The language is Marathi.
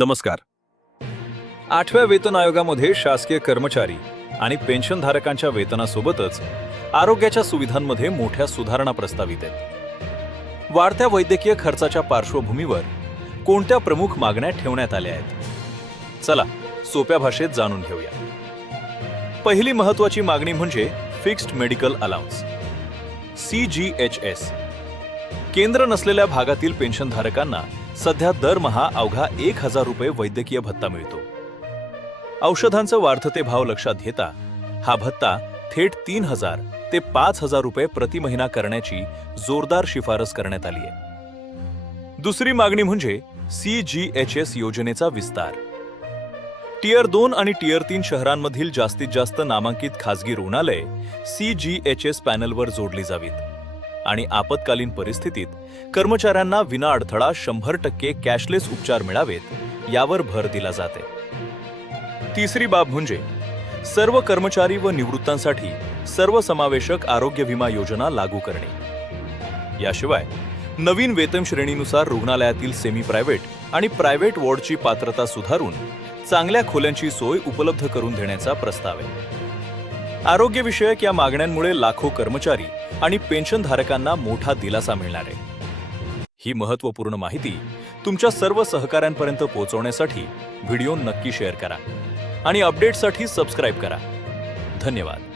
नमस्कार. 8व्या वेतन आयोगामध्ये शासकीय कर्मचारी आणि पेन्शनधारकांच्या वेतनासोबतच आरोग्याच्या सुविधांमध्ये मोठ्या सुधारणा प्रस्तावित आहेत. वाढत्या वैद्यकीय खर्चाच्या पार्श्वभूमीवर कोणत्या प्रमुख मागण्या ठेवण्यात आल्या आहेत? चला सोप्या भाषेत जाणून घेऊया. पहिली महत्त्वाची मागणी म्हणजे फिक्स्ड मेडिकल अलाउन्स CGHS. केंद्र नसलेल्या भागातील पेन्शनधारकांना सध्या दरमहा अवघा 1,000 रुपये वैद्यकीय भत्ता मिळतो. औषधांचं वाढते भाव लक्षात घेता हा भत्ता थेट 3,000 ते 5,000 रुपये प्रति महिना करण्याची जोरदार शिफारस करण्यात आली आहे. दुसरी मागणी म्हणजे CGHS योजनेचा विस्तार. टियर 2 आणि टियर 3 शहरांमधील जास्तीत जास्त नामांकित खासगी रुग्णालये CGHS पॅनलवर जोडली जावीत आणि आपत्कालीन परिस्थितीत कर्मचाऱ्यांना विनाअडथळा 100% कॅशलेस उपचार मिळावेत यावर भर दिला जाते. तिसरी बाब म्हणजे सर्व कर्मचारी व निवृत्तांसाठी सर्वसमावेशक आरोग्य विमा योजना लागू करणे. याशिवाय नवीन वेतन श्रेणीनुसार रुग्णालयातील सेमी प्रायव्हेट आणि प्रायव्हेट वॉर्डची पात्रता सुधारून चांगल्या खोल्यांची सोय उपलब्ध करून देण्याचा प्रस्ताव आहे. आरोग्यविषयक या मागण्यांमुळे लाखो कर्मचारी आणि पेन्शनधारकांना मोठा दिलासा मिळणार आहे. ही महत्त्वपूर्ण माहिती तुमच्या सर्व सहकाऱ्यांपर्यंत पोहोचवण्यासाठी व्हिडिओ नक्की शेअर करा आणि अपडेट्ससाठी सबस्क्राईब करा. धन्यवाद.